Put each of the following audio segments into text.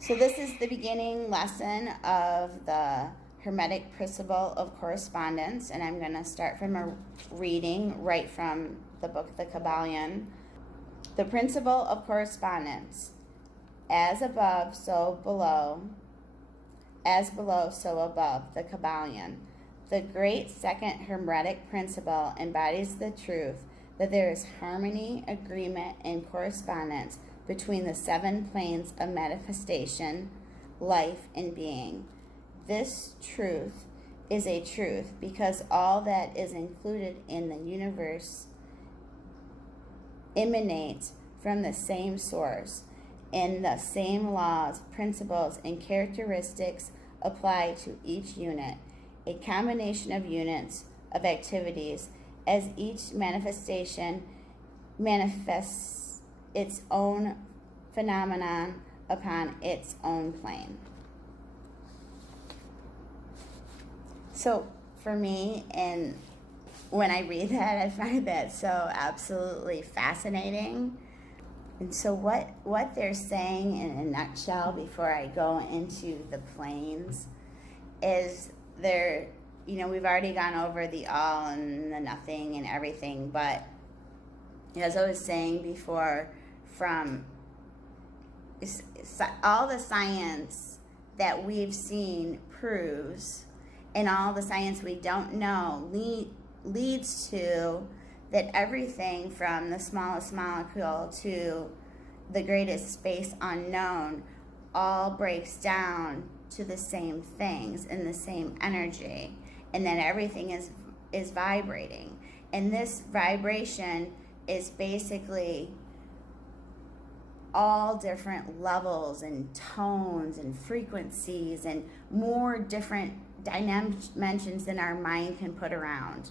So this is the beginning lesson of the Hermetic Principle of Correspondence, and I'm going to start from a reading right from the book, The Kabbalion. The Principle of Correspondence. As above, so below. As below, so above. The Kabbalion. The great second Hermetic principle embodies the truth that there is harmony, agreement, and correspondence between the seven planes of manifestation, life, and being. This truth is a truth because all that is included in the universe emanates from the same source, and the same laws, principles, and characteristics apply to each unit. A combination of units of activities as each manifestation manifests its own phenomenon upon its own plane. So for me, and when I read that, I find that so absolutely fascinating. And so what they're saying in a nutshell before I go into the planes is we've already gone over the all and the nothing and everything, but as I was saying before, from all the science that we've seen proves, and all the science we don't know leads to that everything from the smallest molecule to the greatest space unknown all breaks down to the same things and the same energy, and that everything is vibrating. And this vibration is basically all different levels and tones and frequencies and more different dimensions than our mind can put around.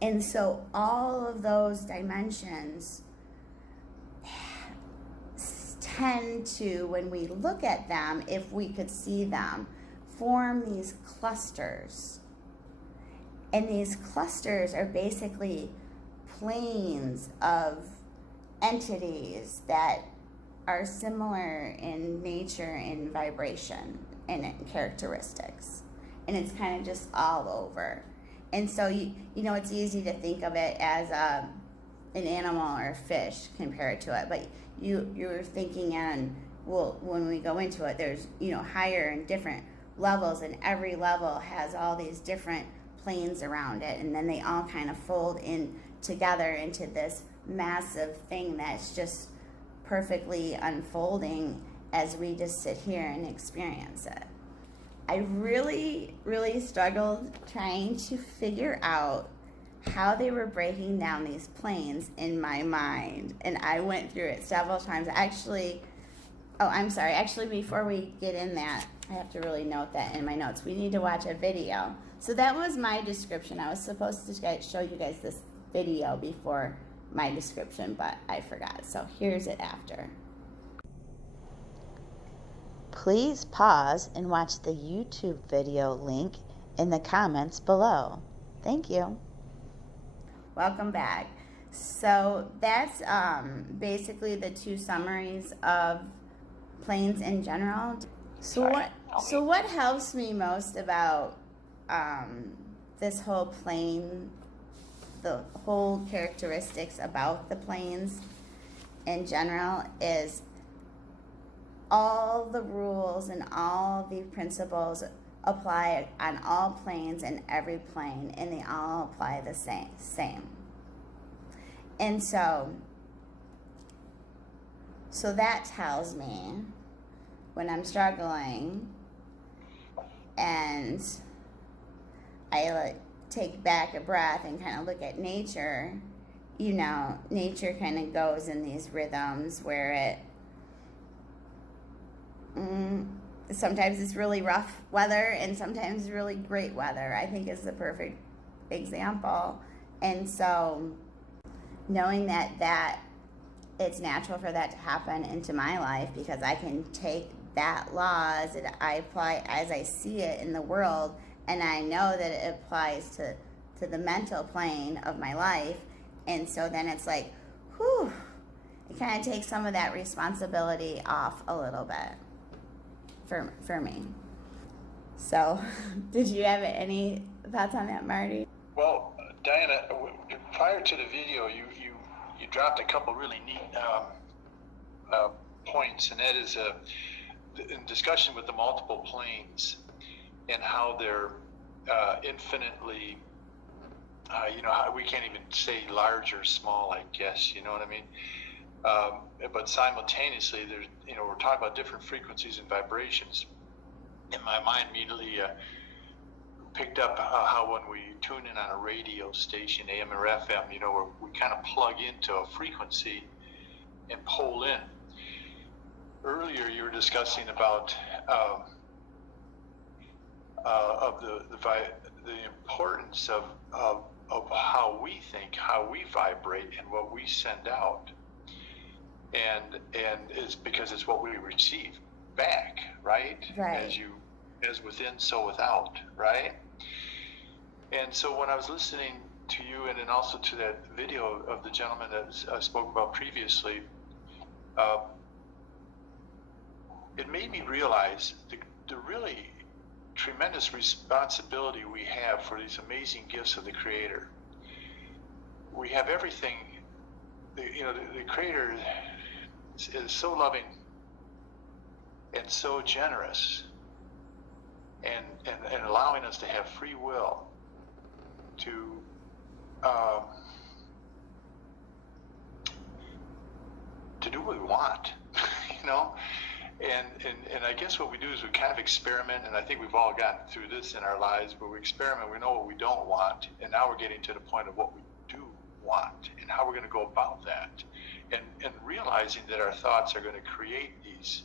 And so all of those dimensions tend to, when we look at them, if we could see them, form these clusters. And these clusters are basically planes of entities that are similar in nature and vibration and in characteristics. And it's kind of just all over. And so, it's easy to think of it as an animal or a fish compared to it. But you're thinking when we go into it, there's, higher and different levels, and every level has all these different planes around it. And then they all kind of fold in together into this massive thing that's just perfectly unfolding as we just sit here and experience it. I really, really struggled trying to figure out how they were breaking down these planes in my mind. And I went through it several times. Actually, before we get in that, I have to really note that in my notes. We need to watch a video. So that was my description. I was supposed to show you guys this video before my description, but I forgot. So here's it after. Please pause and watch the YouTube video link in the comments below. Thank you. Welcome back. So that's basically the two summaries of planes in general. So what helps me most about this whole plane, the whole characteristics about the planes in general, is all the rules and all the principles apply on all planes and every plane, and they all apply the same. And so that tells me when I'm struggling and I take back a breath and kind of look at nature, nature kind of goes in these rhythms where it sometimes it's really rough weather and sometimes really great weather, I think, is the perfect example. And so knowing that it's natural for that to happen into my life, because I can take that law that I apply as I see it in the world, and I know that it applies to the mental plane of my life. And so then it's like, whew, it kind of takes some of that responsibility off a little bit. for me. So, did you have any thoughts on that, Marty? Well, Diana, prior to the video, you dropped a couple really neat points, and that is in discussion with the multiple planes and how they're infinitely, how we can't even say large or small, I guess, you know what I mean? But simultaneously, there's, we're talking about different frequencies and vibrations. And my mind immediately picked up how when we tune in on a radio station, AM or FM, where we kind of plug into a frequency and pull in. Earlier, you were discussing about of the importance of how we think, how we vibrate, and what we send out, and it's because it's what we receive back, right? Right. As within, so without, right? And so when I was listening to you, and then also to that video of the gentleman that I spoke about previously, it made me realize the really tremendous responsibility we have for these amazing gifts of the Creator. We have everything. The Creator is so loving and so generous, and allowing us to have free will to do what we want, and I guess what we do is we kind of experiment, and I think we've all gotten through this in our lives where we experiment, we know what we don't want, and now we're getting to the point of what we do want and how we're going to go about that, and realizing that our thoughts are going to create these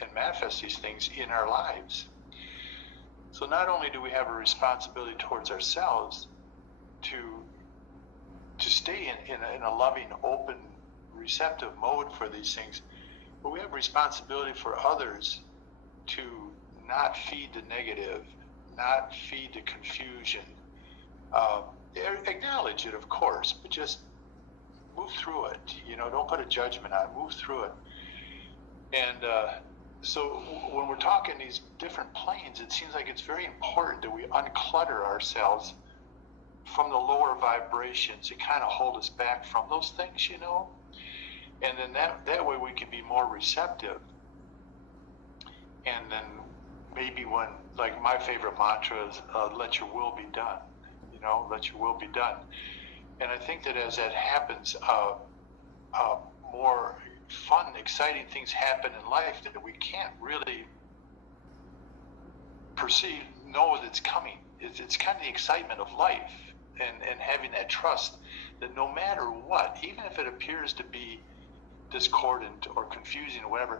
and manifest these things in our lives. So not only do we have a responsibility towards ourselves to stay in a loving, open, receptive mode for these things, but we have a responsibility for others to not feed the negative, not feed the confusion. Acknowledge it, of course, but just move through it. Don't put a judgment on it. Move through it. And so when we're talking these different planes, it seems like it's very important that we unclutter ourselves from the lower vibrations that kind of hold us back from those things, and then that way we can be more receptive. And then maybe when, like my favorite mantra is, let your will be done, let your will be done. And I think that as that happens, more fun, exciting things happen in life that we can't really know that it's coming. It's kind of the excitement of life, and having that trust that no matter what, even if it appears to be discordant or confusing or whatever,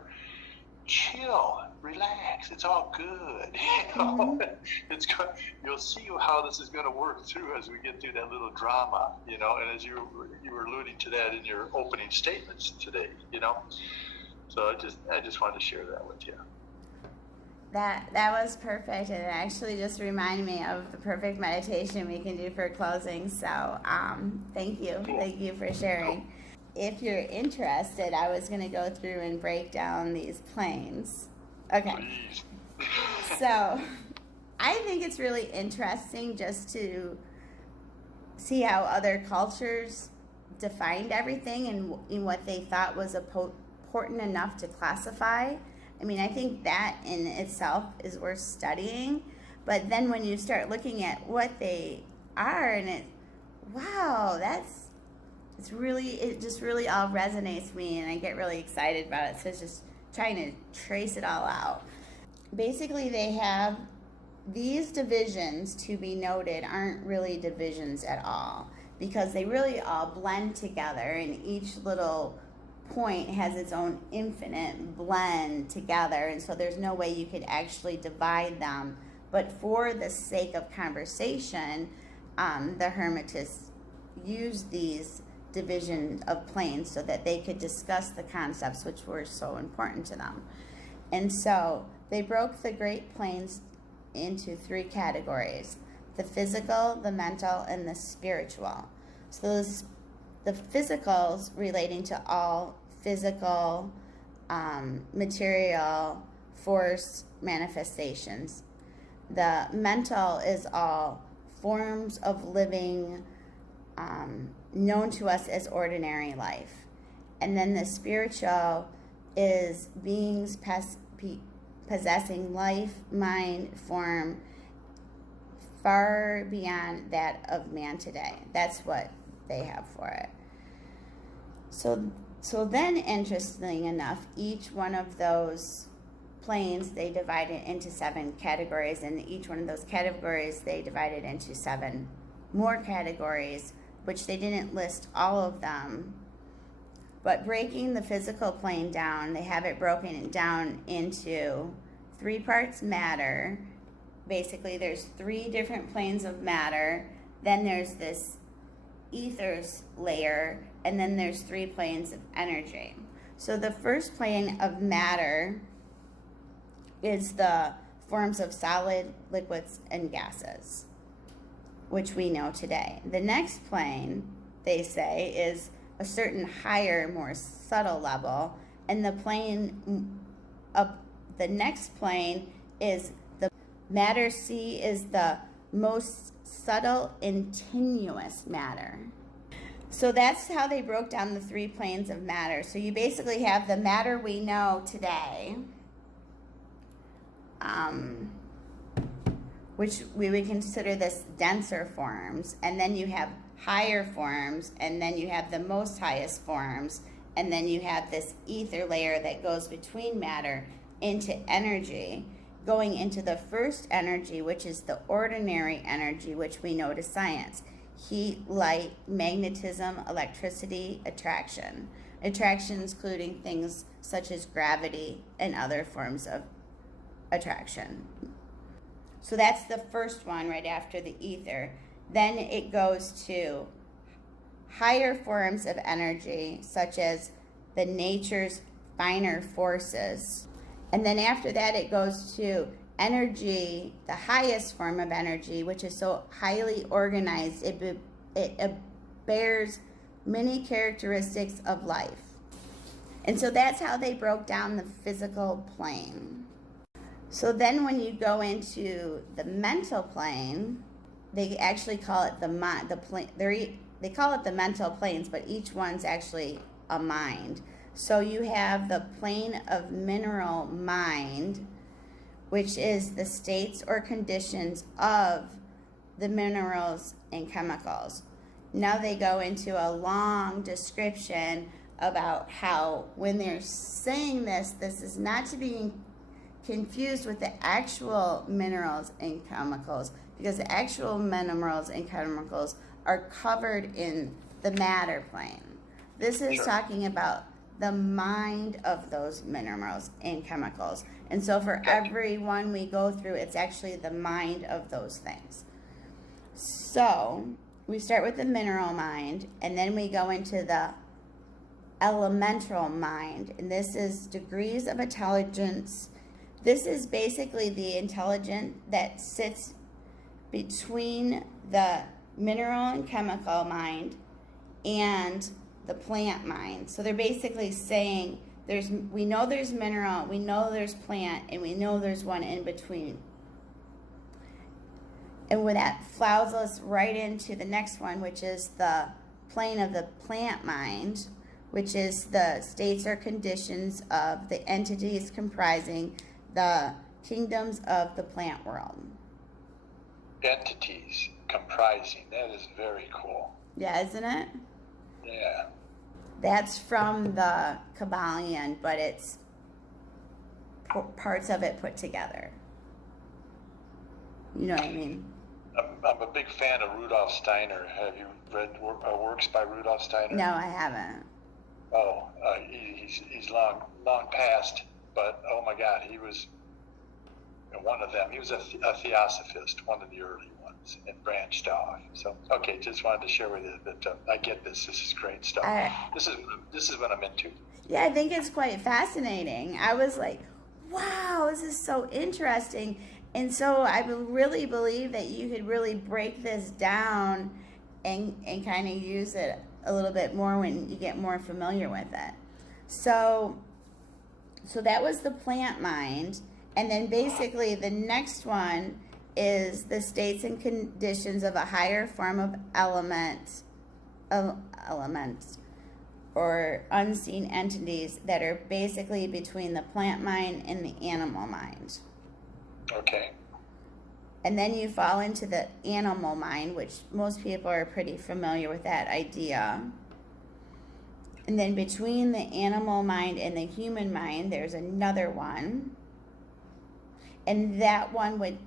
chill, relax, it's all good. Mm-hmm. It's good. You'll see how this is going to work through as we get through that little drama, and as you were alluding to that in your opening statements today, So I just wanted to share that with you. That was perfect, and it actually just reminded me of the perfect meditation we can do for closing. So thank you. Cool. Thank you for sharing. Cool. If you're interested, I was going to go through and break down these planes. Okay. Please. So I think it's really interesting just to see how other cultures defined everything and what they thought was important enough to classify. I mean, I think that in itself is worth studying. But then when you start looking at what they are, and it just really all resonates with me, and I get really excited about it. So it's just trying to trace it all out. Basically, they have these divisions, to be noted, aren't really divisions at all, because they really all blend together, and each little point has its own infinite blend together, and so there's no way you could actually divide them. But for the sake of conversation, the Hermetists used these division of planes so that they could discuss the concepts which were so important to them. And so they broke the great planes into three categories: the physical, the mental, and the spiritual. So the physicals relating to all physical, material, force manifestations. The mental is all forms of living known to us as ordinary life. And then the spiritual is beings possessing life, mind, form far beyond that of man today. That's what they have for it. So then, interestingly enough, each one of those planes, they divided into 7 categories, and each one of those categories they divided into 7 more categories, which they didn't list all of them. But breaking the physical plane down, they have it broken down into 3 parts matter. Basically, there's 3 different planes of matter. Then there's this ethers layer, and then there's 3 planes of energy. So the first plane of matter is the forms of solid, liquids, and gases, which we know today. The next plane, they say, is a certain higher, more subtle level, and the next plane is the matter C, is the most subtle and tenuous matter. So that's how they broke down the 3 planes of matter. So you basically have the matter we know today, which we would consider this denser forms, and then you have higher forms, and then you have the most highest forms, and then you have this ether layer that goes between matter into energy, going into the first energy, which is the ordinary energy, which we know to science: heat, light, magnetism, electricity, attraction. Attractions including things such as gravity and other forms of attraction. So that's the first one right after the ether. Then it goes to higher forms of energy, such as the nature's finer forces. And then after that, it goes to energy, the highest form of energy, which is so highly organized, it bears many characteristics of life. And so that's how they broke down the physical plane. So then when you go into the mental plane, they actually call it they call it the mental planes, but each one's actually a mind. So you have the plane of mineral mind, which is the states or conditions of the minerals and chemicals. Now they go into a long description about how when they're saying this is not to be confused with the actual minerals and chemicals, because the actual minerals and chemicals are covered in the matter plane. This is talking about the mind of those minerals and chemicals. And so for every one we go through, it's actually the mind of those things. So we start with the mineral mind, and then we go into the elemental mind. And this is degrees of intelligence. This is basically the intelligence that sits between the mineral and chemical mind and the plant mind. So they're basically saying we know there's mineral, we know there's plant, and we know there's one in between. And when that flows us right into the next one, which is the plane of the plant mind, which is the states or conditions of the entities comprising the kingdoms of the plant world. Entities comprising, that is very cool. Yeah, isn't it? Yeah. That's from the Kabbalion, but it's parts of it put together. You know what I mean? I'm a big fan of Rudolf Steiner. Have you read works by Rudolf Steiner? No, I haven't. Oh, he's long past, but oh my God, he was one of them. He was a theosophist, one of the early ones, and branched off. So, okay, just wanted to share with you that I get this. This is great stuff. This is what I'm into. Yeah, I think it's quite fascinating. I was like, wow, this is so interesting. And so I really believe that you could really break this down and kind of use it a little bit more when you get more familiar with it. So that was the plant mind. And then basically the next one is the states and conditions of a higher form of elements or unseen entities that are basically between the plant mind and the animal mind. Okay. And then you fall into the animal mind, which most people are pretty familiar with that idea. And then between the animal mind and the human mind, there's another one. And that one would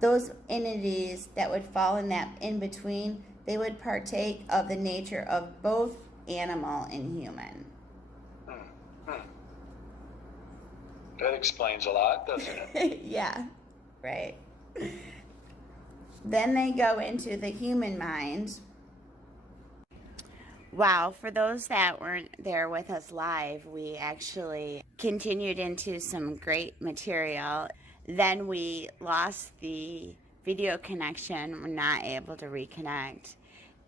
those entities that would fall in that in between, they would partake of the nature of both animal and human. That explains a lot, doesn't it? Yeah, right. Then they go into the human mind. Wow, for those that weren't there with us live, we actually continued into some great material. Then we lost the video connection. We're not able to reconnect.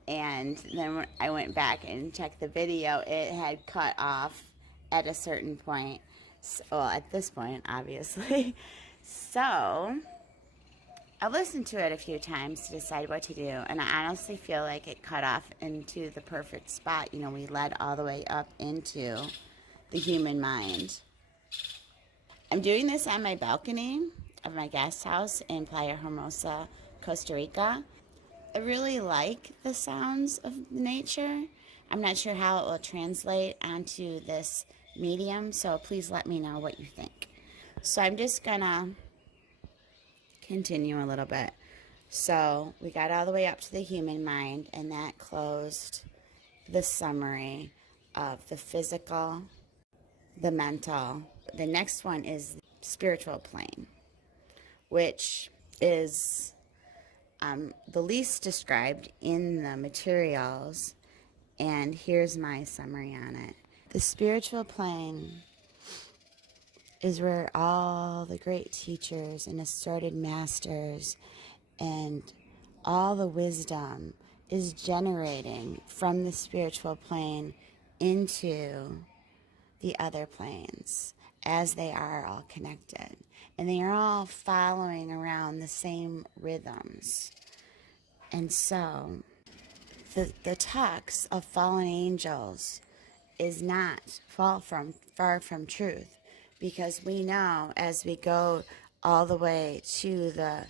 And then when I went back and checked the video, it had cut off at a certain point. Well, at this point, obviously. So I listened to it a few times to decide what to do, and I honestly feel like it cut off into the perfect spot. You know, we led all the way up into the human mind. I'm doing this on my balcony of my guest house in Playa Hermosa, Costa Rica. I really like the sounds of nature. I'm not sure how it will translate onto this medium, so please let me know what you think. So I'm just gonna continue a little bit. So we got all the way up to the human mind, and that closed the summary of the physical, the mental. The next one is spiritual plane, which is the least described in the materials, and here's my summary on it. The spiritual plane is where all the great teachers and assorted masters and all the wisdom is generating from the spiritual plane into the other planes, as they are all connected. And they are all following around the same rhythms. And so the talks of fallen angels is not far from truth, because we know as we go all the way to the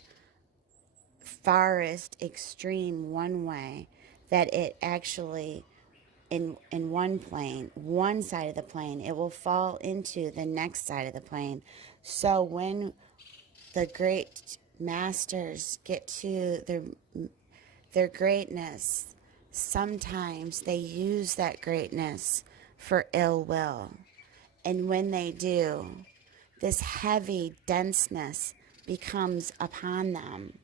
farthest extreme one way, that it actually in one plane, one side of the plane, it will fall into the next side of the plane. So when the great masters get to their greatness, sometimes they use that greatness for ill will. And when they do, this heavy denseness becomes upon them.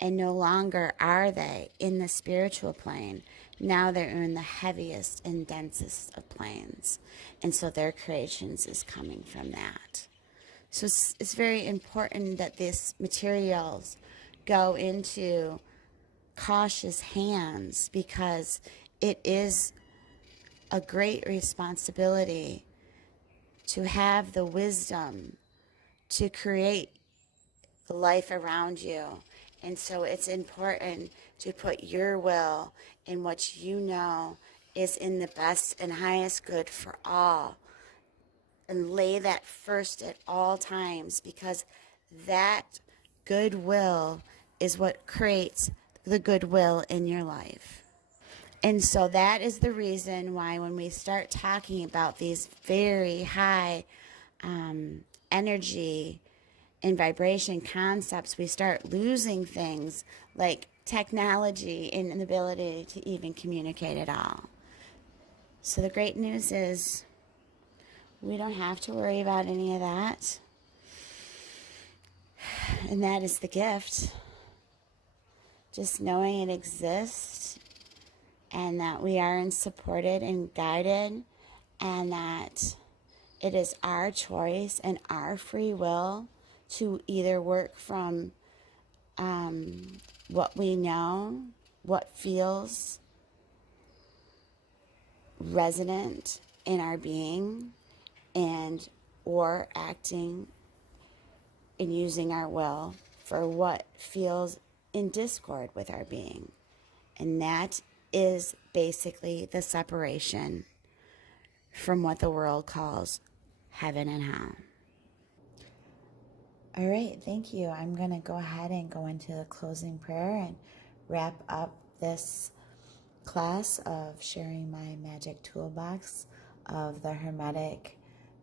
And no longer are they in the spiritual plane. Now they're in the heaviest and densest of planes. And so their creations is coming from that. So it's very important that these materials go into cautious hands, because it is a great responsibility to have the wisdom to create the life around you. And so it's important to put your will in what you know is in the best and highest good for all, and lay that first at all times, because that goodwill is what creates the goodwill in your life. And so that is the reason why when we start talking about these very high energy and vibration concepts, we start losing things like technology and the ability to even communicate at all. So the great news is we don't have to worry about any of that. And that is the gift. Just knowing it exists, and that we are supported and guided, and that it is our choice and our free will to either work from what we know, what feels resonant in our being, and or acting and using our will for what feels in discord with our being. And that is basically the separation from what the world calls heaven and hell. All right, thank you. I'm going to go ahead and go into the closing prayer and wrap up this class of sharing my magic toolbox of the Hermetic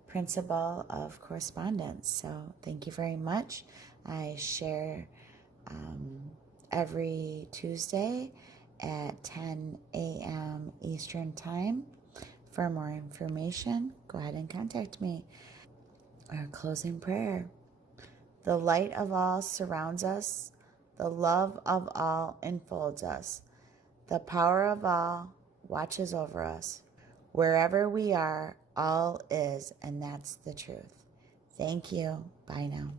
Principle of Correspondence. So thank you very much. I share every Tuesday at 10 a.m. Eastern Time. For more information, go ahead and contact me. Our closing prayer. The light of all surrounds us. The love of all enfolds us. The power of all watches over us. Wherever we are, all is, and that's the truth. Thank you. Bye now.